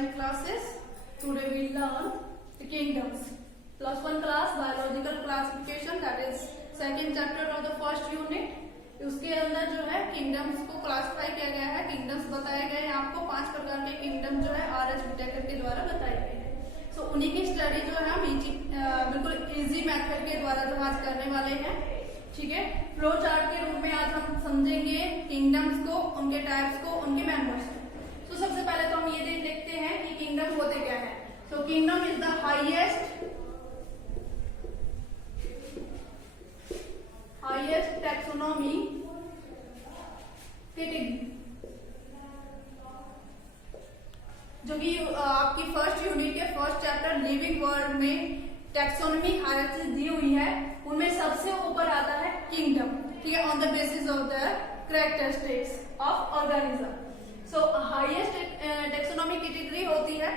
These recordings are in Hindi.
combined classes. Today we learn the kingdoms. Plus one class biological classification, that is second chapter of the first unit. उसके अंदर जो है किंगडम्स को क्लासिफाई किया गया है, किंगडम्स बताए गए हैं आपको। 5 प्रकार के किंगडम जो है आर.एच. विटेकर के द्वारा बताए गए हैं। सो उन्हीं की स्टडी जो है हम बिल्कुल इजी मेथड के द्वारा जो आज करने वाले हैं। ठीक है, फ्लो चार्ट के रूप में आज हम समझेंगे किंगडम्स को, उनके टाइप्स को, उनके मेंबर्स को। तो सबसे पहले तो हम ये देखते हैं कि किंगडम होते क्या है। तो kingdom is the highest taxonomy category, जो कि आपकी फर्स्ट यूनिट के फर्स्ट चैप्टर लिविंग वर्ल्ड में टैक्सोनॉमी हायरार्की दी हुई है, उनमें सबसे ऊपर आता है किंगडम। ठीक है, on the basis of the characteristics of organism. So highest taxonomy category होती है।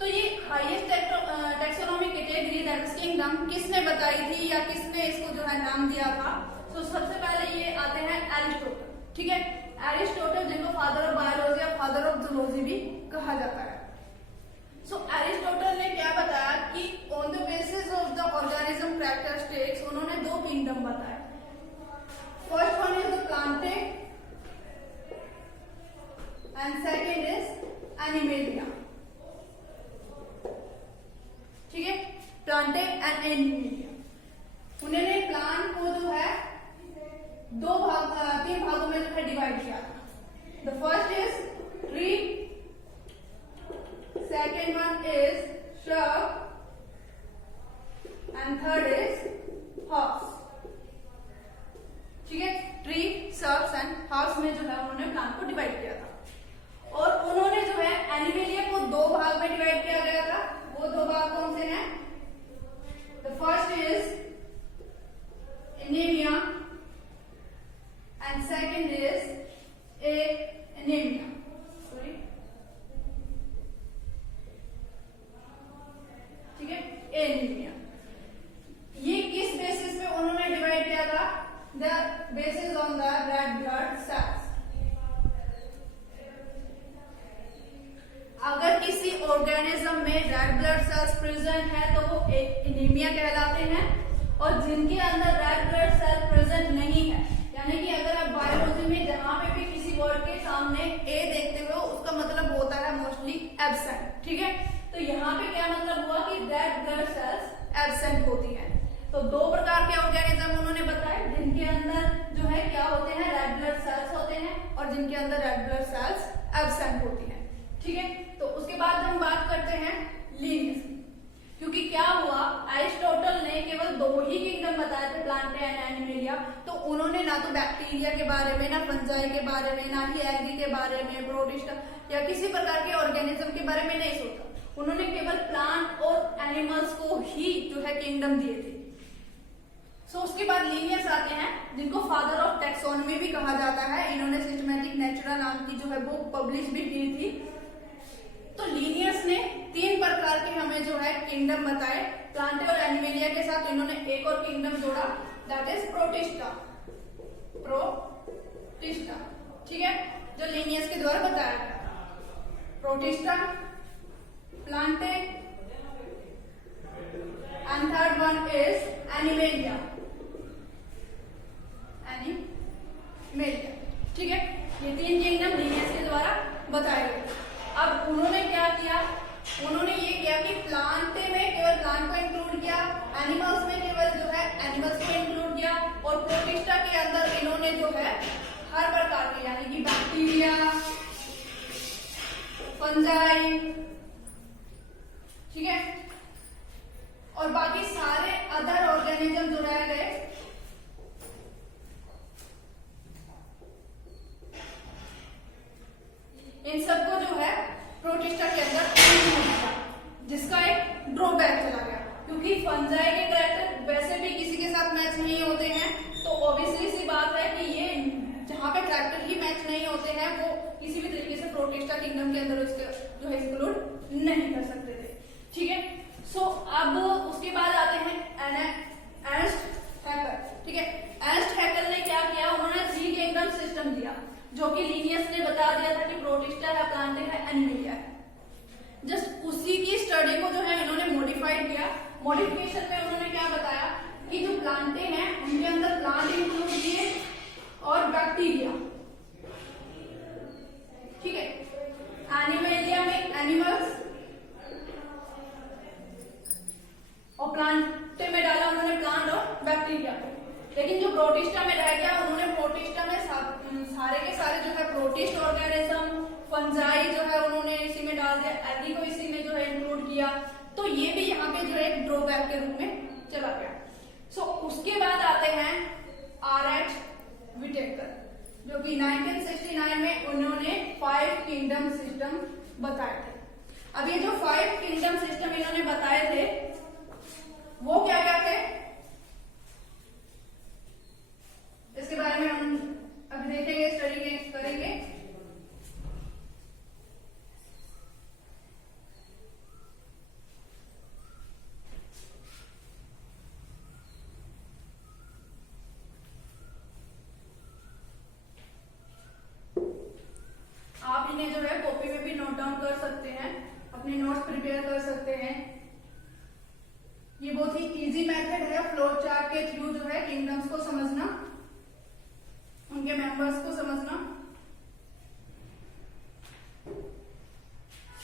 तो ये highest taxonomy category that is kingdom किसने बताई थी या किसने इसको जो है नाम दिया था? तो सबसे पहले ये आते हैं एरिस्टोटल। ठीक है, एरिस्टोटल जिनको फादर ऑफ बायोलॉजी या फादर ऑफ जूलॉजी भी कहा जाता है। सो एरिस्टोटल ने क्या बताया कि on the basis of the organism characteristics उन्होंने 2 किंगडम बताए। First one is the Plantae and second is animalia. ठीक है, प्लांटे एंड एनिमेलिया। उन्होंने प्लांट को जो है 3 भागों में जो है डिवाइड किया था। The first is tree, second one is shrub and third is herbs. ठीक है, ट्री, shrubs एंड हर्ब्स में जो है उन्होंने प्लांट को डिवाइड किया था। और उन्होंने जो है एनिमेलिया को 2 भाग में डिवाइड किया गया था। वो 2 भाग कौन से हैं? The first is anaemia and second is anaemia. Sorry, ठीक है, एनीमिया। ये किस बेसिस पे उन्होंने डिवाइड किया था? The basis on the red blood cells. अगर किसी ऑर्गेनिज्म में रेड ब्लड सेल्स प्रेजेंट है तो वो एनीमिया कहलाते हैं, और जिनके अंदर रेड ब्लड सेल प्रेजेंट नहीं है, यानी कि अगर आप बायोलॉजी में जहां पे भी किसी वर्ड के सामने ए देखते हो उसका मतलब होता है मोस्टली एब्सेंट। ठीक है, तो यहाँ पे क्या मतलब हुआ कि रेड ब्लड सेल्स एब्सेंट होती हैं। तो 2 प्रकार के ऑर्गेनिज्म उन्होंने बताए जिनके अंदर जो है क्या होते हैं, रेड ब्लड सेल्स होते हैं, और जिनके अंदर रेड ब्लड सेल्स एब्सेंट होती हैं। ठीक है, तो उसके बाद हम बात करते हैं लीनियस की, क्योंकि क्या हुआ, एरिस्टोटल ने केवल 2 ही किंगडम बताए थे, प्लांटे एंड एनिमेलिया। तो उन्होंने ना तो बैक्टीरिया के बारे में, ना फंजाई के बारे में, ना ही एल्गी के बारे में, प्रोटिस्टा या किसी प्रकार के ऑर्गेनिज्म के बारे में नहीं सोचा। उन्होंने केवल प्लांट और एनिमल्स को ही जो है किंगडम दिए थे। सो उसके बाद लीनियस आते हैं जिनको फादर ऑफ टैक्सोनॉमी भी कहा जाता है। इन्होंने सिस्टमैटिक नेचुरा नाम की जो है बुक पब्लिश भी की थी। तो लीनियस ने 3 प्रकार के हमें जो है किंगडम बताए। प्लांटे और एनिमेलिया के साथ इन्होंने एक और किंगडम जोड़ा, दैट इज प्रोटिस्टा। प्रोटिस्टा, ठीक है, जो लीनियस के द्वारा बताया गया। Protista, Plantae and third one is animalia. Animalia, ठीक है, ये 3 किंगडम लीनियस के द्वारा बताए गए। अब उन्होंने क्या किया? उन्होंने ये किया कि प्लांटे में केवल प्लांट को इंक्लूड किया, एनिमल्स में केवल जो है एनिमल्स को इंक्लूड किया, और प्रोटिस्टा के अंदर इन्होंने जो है हर प्रकार के, यानी कि बैक्टीरिया, फंजाई, ठीक है, और बाकी सारे अदर ऑर्गेनिज्म जो रह गए इन सबको जो है प्रोटिस्टा के अंदर नहीं होता, जिसका एक ड्रॉबैक चला गया, क्योंकि फंजाई के कैरेक्टर वैसे भी किसी के साथ मैच नहीं होते हैं। तो ऑब्वियसली सी बात है कि ये जहां पे कैरेक्टर ही मैच नहीं होते हैं वो किसी भी तरीके से प्रोटिस्टा किंगडम के अंदर उसके जो है इंक्लूड नहीं कर सकते थे। ठीक है, सो अब उसके बाद आते हैं एर्नस्ट हैकर। ठीक है, एर्नस्ट हैकर ने क्या किया? उन्होंने 3 किंगडम सिस्टम दिया, जो कि लीनियस ने बता दिया था कि प्रोटिस्टा है, प्लांटे है, एनिमेलिया है। मॉडिफिकेशन में उन्होंने क्या बताया कि जो प्लांटे हैं उनके अंदर प्लांट इंक्लूड किए और बैक्टीरिया, ठीक है। एनिमेलिया में एनिमल्स और प्लांटे में डाला उन्होंने प्लांट और बैक्टीरिया को। लेकिन जो प्रोटिस्टा में रह गया उन्होंने प्रोटिस्टा में सारे के सारे जो है प्रोटिस्ट ऑर्गेनिज्म, फंजाई जो है उन्होंने इसी में डाल दिया, एल्गी को इसी में जो है इंक्लूड किया। तो ये भी यहाँ पे जो है एक ड्रॉबैक के रूप में चला गया। सो उसके बाद आते हैं आर.एच. विटेकर, जो कि 1969 में उन्होंने 5 किंगडम सिस्टम बताए थे। अब ये जो 5 किंगडम सिस्टम इन्होंने बताए थे वो क्या क्या थे, इसके बारे में हम अभी देखेंगे, स्टडी करेंगे। आप इन्हें जो है कॉपी में भी नोट डाउन कर सकते हैं, अपने नोट्स प्रिपेयर कर सकते हैं। ये बहुत ही इजी मेथड है फ्लो चार्ट के थ्रू जो है किंगडम्स को समझना, उनके मेंबर्स को समझना।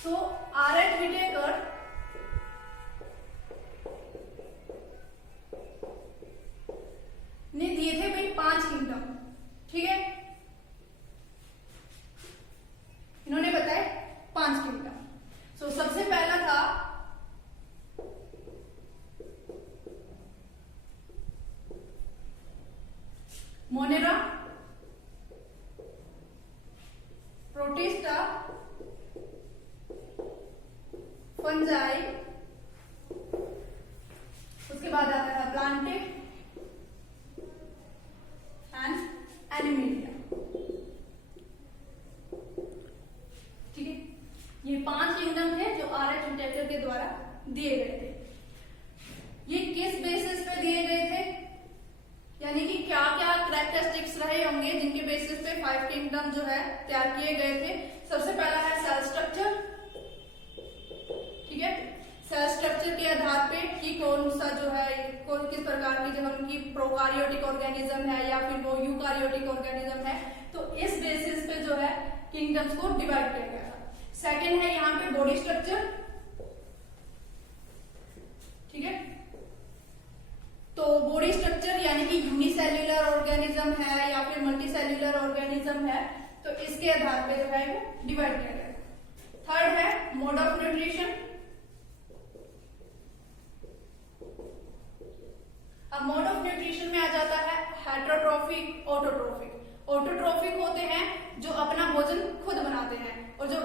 सो आर.एच. विटेकर ने दिए थे भाई 5 किंगडम, ठीक है। इन्होंने बताए 5 किंगडम। सो सबसे पहला था मोनेरा, प्रोटिस्टा, फंजाई, उसके बाद आता है प्लांटे एंड एनिमेलिया, ठीक है। ये 5 किंगडम थे जो आर.एच. विटेकर के द्वारा दिए गए थे। ये किस बेसिस पे दिए गए थे, यानी कि क्या क्या कैरेक्टरिस्टिक्स रहे होंगे जिनके बेसिस पे 5 किंगडम जो है तैयार किए गए थे। सबसे पहला है सेल स्ट्रक्चर, ठीक है। सेल स्ट्रक्चर के आधार पे कि कौन सा जो है किस प्रकार की जो उनकी प्रोकारियोटिक ऑर्गेनिज्म है या फिर वो यूकारियोटिक ऑर्गेनिज्म है, तो इस बेसिस पे जो है किंगडम्स को डिवाइड किया गया था। सेकेंड है यहाँ पे बॉडी स्ट्रक्चर, ठीक है। तो बॉडी स्ट्रक्चर यानी कि यूनिसेल्युलर ऑर्गेनिज्म है या फिर मल्टीसेल्युलर ऑर्गेनिज्म है, तो इसके आधार पे जो है वो डिवाइड किया गया। थर्ड है मोड ऑफ न्यूट्रिशन। अब मोड ऑफ न्यूट्रिशन में आ जाता है हेटरोट्रोफिक, ऑटोट्रोफिक। ऑटोट्रोफिक होते हैं जो अपना भोजन खुद बनाते हैं, और जो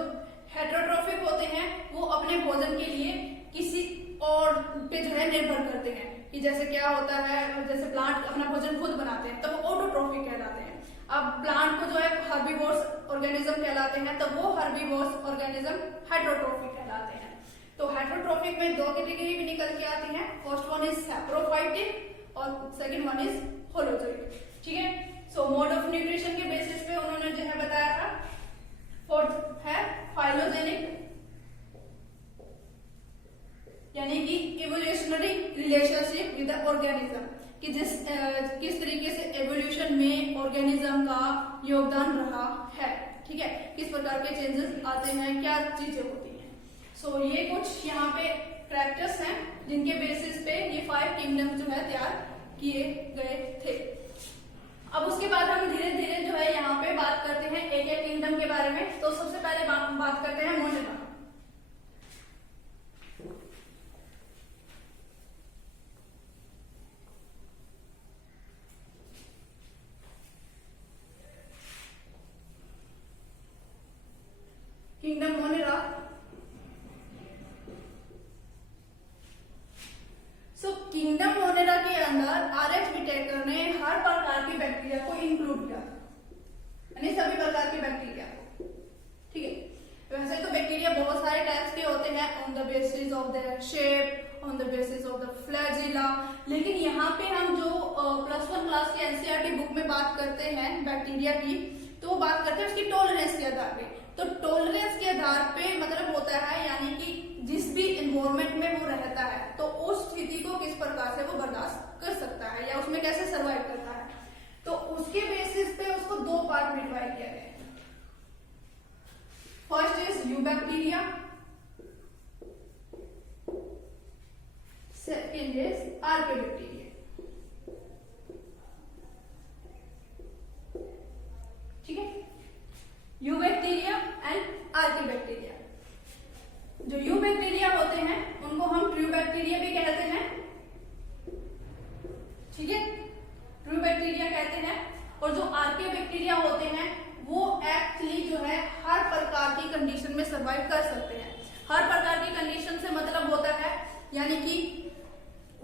हेटरोट्रोफिक होते हैं वो अपने भोजन के लिए किसी और पे जो है निर्भर करते हैं। कि जैसे क्या होता है, जैसे प्लांट अपना भोजन खुद बनाते हैं तो वो ऑटोट्रोफिक कहलाते हैं। अब प्लांट को जो है हर्बीवोर्स ऑर्गेनिज्म कहलाते हैं, तो वो हर्बीवोर्स ऑर्गेनिज्म हेटरोट्रोफिक कहलाते हैं। तो हेटरोट्रोफिक में 2 कैटेगरी भी निकल के आती है। फर्स्ट वन इज सैप्रोफाइटिक और सेकंड वन इज होलोजोइक, ठीक है। सो मोड ऑफ न्यूट्रिशन के बेसिस पे उन्होंने जो है बताया था। फोर्थ है फाइलोजेनिक, यानी कि evolutionary relationship with the organism, कि किस तरीके से एवोल्यूशन में ऑर्गेनिज्म का योगदान रहा है, ठीक है। किस प्रकार के चेंजेस आते हैं, क्या चीजें होती हैं। सो ये कुछ यहाँ पे कैरेक्टर्स हैं जिनके बेसिस पे ये 5 किंगडम जो है तैयार किए गए थे। अब उसके बाद हम धीरे धीरे जो है यहाँ पे बात करते हैं एक एक किंगडम के बारे में। तो सबसे पहले बात करते हैं मोनेरा। Kingdom Monera. सो किंगडम मोनेरा के अंदर आर.एच. विटेकर ने हर प्रकार की बैक्टीरिया को इंक्लूड किया, यानी सभी प्रकार की बैक्टीरिया को, ठीक है। वैसे तो बैक्टीरिया बहुत सारे टाइप्स के होते हैं on the basis of their shape, on the basis of the flagella, लेकिन यहाँ पे हम जो +1 क्लास के एनसीईआरटी बुक में बात करते हैं बैक्टीरिया की, तो वो बात करते हैं उसकी टॉलरेंस के आधार पे। तो टॉलरेंस के आधार पे मतलब होता है यानी कि जिस भी एनवायरमेंट में वो रहता है तो उस स्थिति को किस प्रकार से वो बर्दाश्त कर सकता है या उसमें कैसे सर्वाइव करता है। तो उसके बेसिस पे उसको दो पार्ट में डिवाइड किया गया है। First is eubacteria, second is आर्कियोबैक्टीरिया। ठीक है, यूबैक्टीरिया एंड आर्कियोबैक्टीरिया। जो यूबैक्टीरिया होते हैं उनको हम ट्रूबैक्टीरिया भी कहते हैं। ठीक है, ट्रूबैक्टीरिया कहते हैं। और जो आर्कियोबैक्टीरिया होते हैं वो एक्चुअली जो है हर प्रकार की कंडीशन में सर्वाइव कर सकते हैं। हर प्रकार की कंडीशन से मतलब होता है यानी कि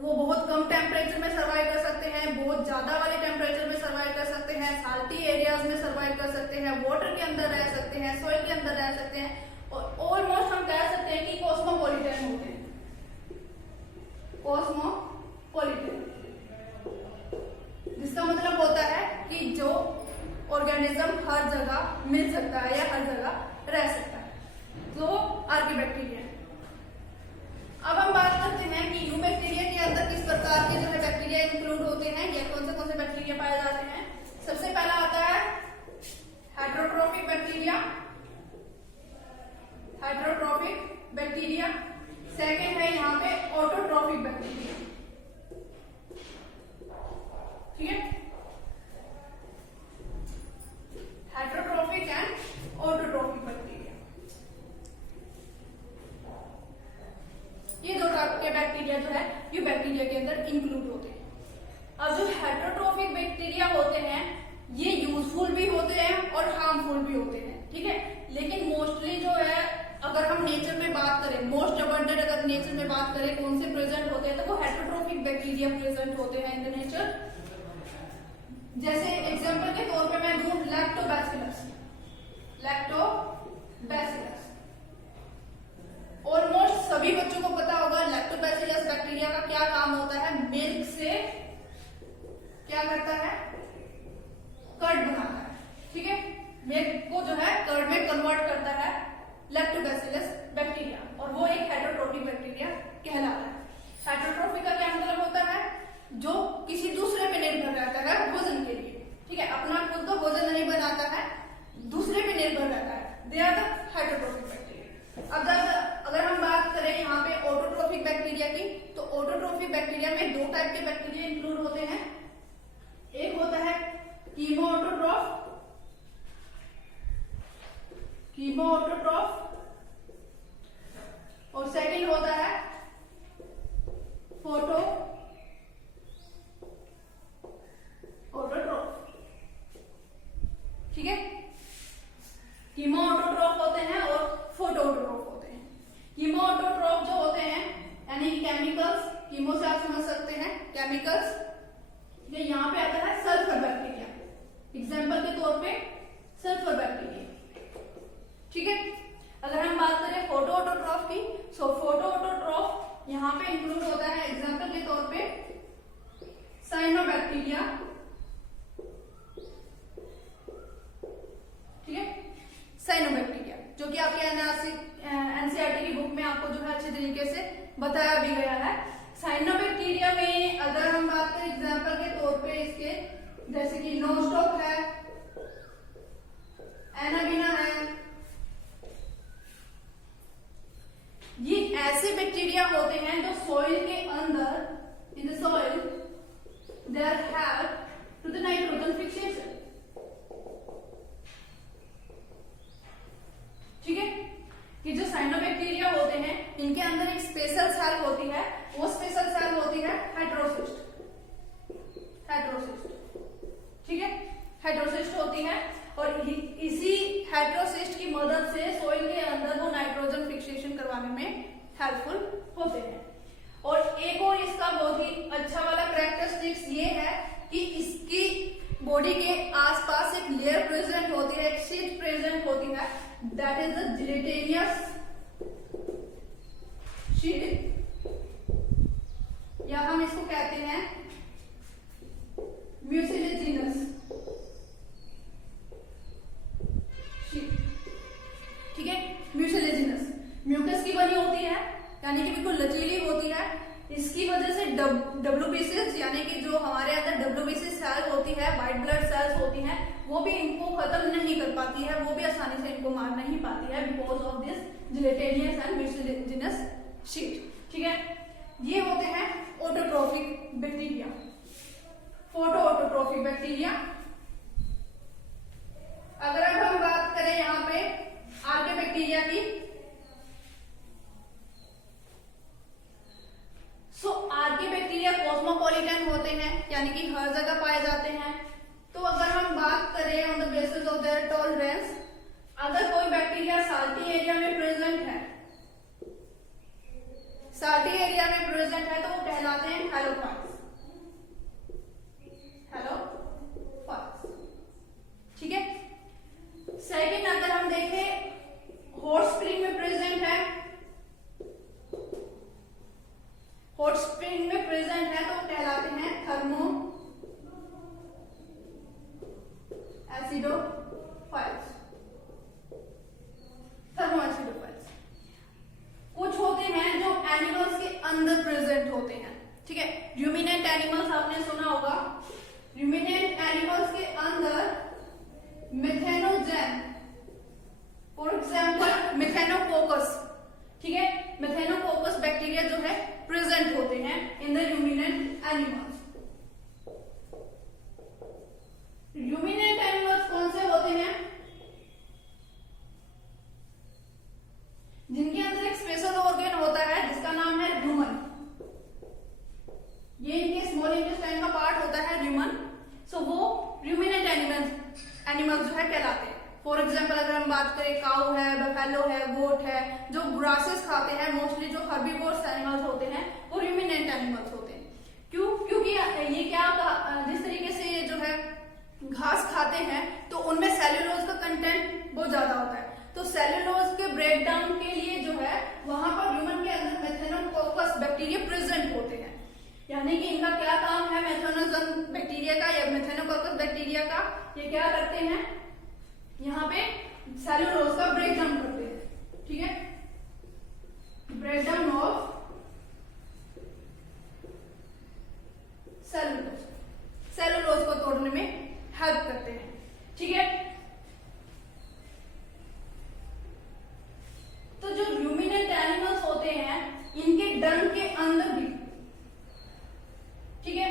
वो बहुत कम टेम्परेचर में सर्वाइव कर सकते हैं, बहुत ज्यादा वाले टेम्परेचर में सर्वाइव कर सकते हैं, साल्टी एरियाज में सर्वाइव कर सकते हैं, वाटर के अंदर रह सकते हैं, सॉइल के अंदर रह सकते हैं, और ऑलमोस्ट हम कह सकते हैं कि कॉस्मोपॉलिटन होते हैं। कॉस्मोपॉलिटन जिसका मतलब होता है कि जो ऑर्गेनिज्म हर जगह मिल सकता है या हर जगह रह सकता है, तो आर्कियोबैक्टीरिया। अब हम बात करते हैं कि यूबैक्टीरिया के अंदर किस प्रकार के जो है बैक्टीरिया इंक्लूड होते हैं या कौन से बैक्टीरिया पाए जाते हैं। सबसे पहला आता है heterotrophic bacteria, heterotrophic bacteria. Second है यहाँ पे ऑटोट्रोफिक बैक्टीरिया। ठीक है, हेटेरोट्रोफिक एंड ऑटोट्रोफिक बैक्टीरिया, ये दो टाइप के बैक्टीरिया जो है ये बैक्टीरिया के अंदर इंक्लूड होते हैं। अब जो हेटेरोट्रोफिक बैक्टीरिया होते हैं ये यूजफुल भी होते हैं और हार्मफुल भी होते हैं। ठीक है, लेकिन मोस्टली जो है अगर हम नेचर में बात करें, मोस्ट अबंडेंट अगर नेचर में बात करें कौन से प्रेजेंट होते हैं तो वो हेटेरोट्रोफिक बैक्टीरिया प्रेजेंट होते हैं इन द नेचर। जैसे एग्जांपल के तौर पे मैं दूं लैक्टोबैसिलस। लैक्टोबैसिलस ऑलमोस्ट सभी बच्चों को पता होगा लैक्टोबैसिलस बैक्टीरिया का क्या काम होता है। मिल्क से क्या करता है, कर्ड बनाता है। ठीक है, मिल्क को जो है कर्ड में कन्वर्ट करता है लैक्टोबैसिलस बैक्टीरिया, और वो एक हेटेरोट्रोफिक बैक्टीरिया कहलाता है। हेटेरोट्रोफिक का क्या मतलब होता है, जो किसी दूसरे पे निर्भर रहता है भोजन के लिए। ठीक है, अपना खुद तो भोजन नहीं बनाता है, दूसरे पे निर्भर रहता है। They are the heterotrophic bacteria. अब अगर हम बात करें यहाँ पे ऑटोट्रोफिक बैक्टीरिया की, तो ऑटोट्रोफिक बैक्टीरिया में दो टाइप के बैक्टीरिया इंक्लूड होते हैं। एक होता है कीमोऑटोट्रॉफ, और सेकंड होता है फोटो ऑटोट्रॉफ। ठीक है, कीमोऑटोट्रॉफ होते हैं और फोटोऑटोट्रॉफ होते हैं। कीमोऑटोट्रॉफ जो होते हैं यानी केमिकल्स, कीमो से आप समझ सकते हैं केमिकल्स। ये यहाँ पे आता है सल्फर बैक्टीरिया, एग्जाम्पल के तौर पे सल्फर बैक्टीरिया। ठीक है, अगर हम बात करें फोटोऑटोट्रॉफ की, सो फोटोऑटोट्रॉफ यहाँ पे इंक्लूड होता है एग्जाम्पल के तौर पे साइनोबैक्टीरिया। ठीक है, साइनोबैक्टीरिया जो कि आपके एनसीईआरटी की बुक में आपको जो है अच्छे तरीके से बताया भी गया है। साइनोबैक्टीरिया में अगर हम बात करें एग्जाम्पल के तौर पे इसके, जैसे कि नोस्टॉक है, एनाबिना है, ये ऐसे बैक्टीरिया होते हैं जो सॉइल के अंदर in the soil they are help to the nitrogen fixation. ठीक है, कि जो साइनोबैक्टीरिया होते हैं इनके अंदर एक स्पेशल सेल होती है, वो स्पेशल सेल होती है हेटेरोसिस्ट। ठीक है, हेटेरोसिस्ट होती है और इसी हेटेरोसिस्ट की मदद से सॉइल के अंदर वो नाइट्रोजन फिक्सेशन करवाने में हेल्पफुल होते हैं। और एक और इसका बहुत ही अच्छा वाला कैरेक्टरिस्टिक्स ये है कि इसकी बॉडी के आसपास एक लेयर प्रेजेंट होती है, एक शीट प्रेजेंट होती है, that is the gelatinous sheet, या हम इसको कहते हैं म्यूसिलेजिनस शीट। ठीक है, म्यूसिलेजिनस म्यूकस की बनी होती है, यानी कि बिल्कुल लचीली होती है, इसकी वजह से WBCs यानी कि जो हमारे अंदर WBC सेल होती है, व्हाइट ब्लड सेल्स होती हैं, वो भी इनको खत्म नहीं कर पाती है, वो भी आसानी से इनको मार नहीं पाती है because of this gelatinous and mucilaginous sheet. ठीक है, ये होते हैं autotrophic bacteria, photo autotrophic bacteria. अगर अब हम बात करें यहाँ पे आर्के बैक्टीरिया की, सो आर्के बैक्टीरिया कॉस्मोपॉलिटन होते हैं यानी कि हर जगह पाए जाते हैं। तो अगर हम बात करें on the basis of their tolerance, अगर कोई बैक्टीरिया साल्टी एरिया में प्रेजेंट है, साल्टी एरिया में प्रेजेंट है तो वो कहलाते हैं हैलोफाइट्स, हैलोफाइट्स। ठीक है, सेकंड अगर हम देखें हॉट स्प्रिंग में प्रेजेंट है, हॉट स्प्रिंग में प्रेजेंट है तो कहलाते हैं थर्मो एसिडोफाइल्स, थर्मो एसिडोफाइल्स। कुछ होते हैं जो एनिमल्स के अंदर प्रेजेंट होते हैं। ठीक है, र्यूमिनेंट एनिमल्स आपने सुना होगा, र्यूमिनेंट एनिमल्स के अंदर मिथेनोजेन, फॉर एग्जाम्पल मिथेनोकोकस, ठीक है, मिथेनोकोकस बैक्टीरिया जो है प्रेजेंट होते हैं in the ruminant animals. Ruminant animals कौन से होते हैं? जिनके अंदर एक स्पेशल ऑर्गन होता है जिसका नाम है रूमन, ये इनके स्मॉल इंटेस्टाइन का पार्ट होता है रूमन। सो वो र्यूमिनेंट एनिमल्स जो है कहलाते हैं। फॉर एग्जाम्पल अगर हम बात करें काऊ है, बफेलो है, गोट है, जो ग्रासेस खाते हैं, मोस्टली जो हर्बीवोर्स एनिमल्स होते हैं वो र्यूमिनेंट एनिमल्स होते हैं। क्यों? क्योंकि ये क्या, जिस तरीके से ये जो है घास खाते हैं तो उनमें सेल्यूलोज का कंटेंट बहुत ज्यादा होता है, तो सेल्यूलोज के ब्रेकडाउन के लिए जो है वहां पर ह्यूमन के अंदर मेथेनोकोकस बैक्टीरिया प्रेजेंट होते हैं। यानी कि इनका क्या काम है मेथेनोजन बैक्टीरिया का या मेथेनोकोकस बैक्टीरिया का, ये क्या करते हैं यहाँ पे सेल्यूलोज का ब्रेकडाउन करते हैं। ठीक है, ब्रेकडाउन ऑफ सेल्यूलोज को तोड़ने में हेल्प करते हैं। ठीक है, तो जो र्यूमिनेंट एनिमल्स होते हैं इनके डंग के अंदर भी, ठीक है,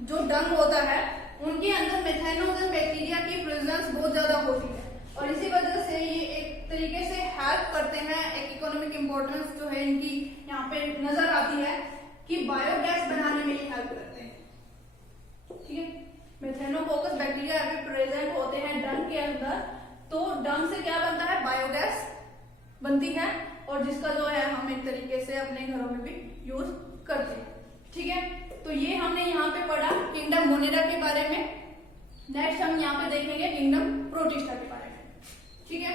जो डंग होता है उनके अंदर मेथेनोजन बैक्टीरिया की प्रेजेंस बहुत ज्यादा होती है और इसी वजह से ये एक तरीके से हेल्प करते हैं। एक इकोनॉमिक इंपॉर्टेंस जो है इनकी यहाँ पे नजर आती है कि बायोगैस बनाने में ये हेल्प करते हैं। ठीक है, मेथेनोकोकस बैक्टीरिया अभी प्रेजेंट होते हैं डंग के अंदर, तो डंग से क्या बनता है, बायोगैस बनती है और जिसका जो है हम एक तरीके से अपने घरों में भी यूज करते हैं। ठीक है, तो ये हमने यहाँ पे पढ़ा किंगडम मोनेरा के बारे में। नेक्स्ट हम यहाँ पे देखेंगे किंगडम प्रोटिस्टा के बारे में। ठीक है।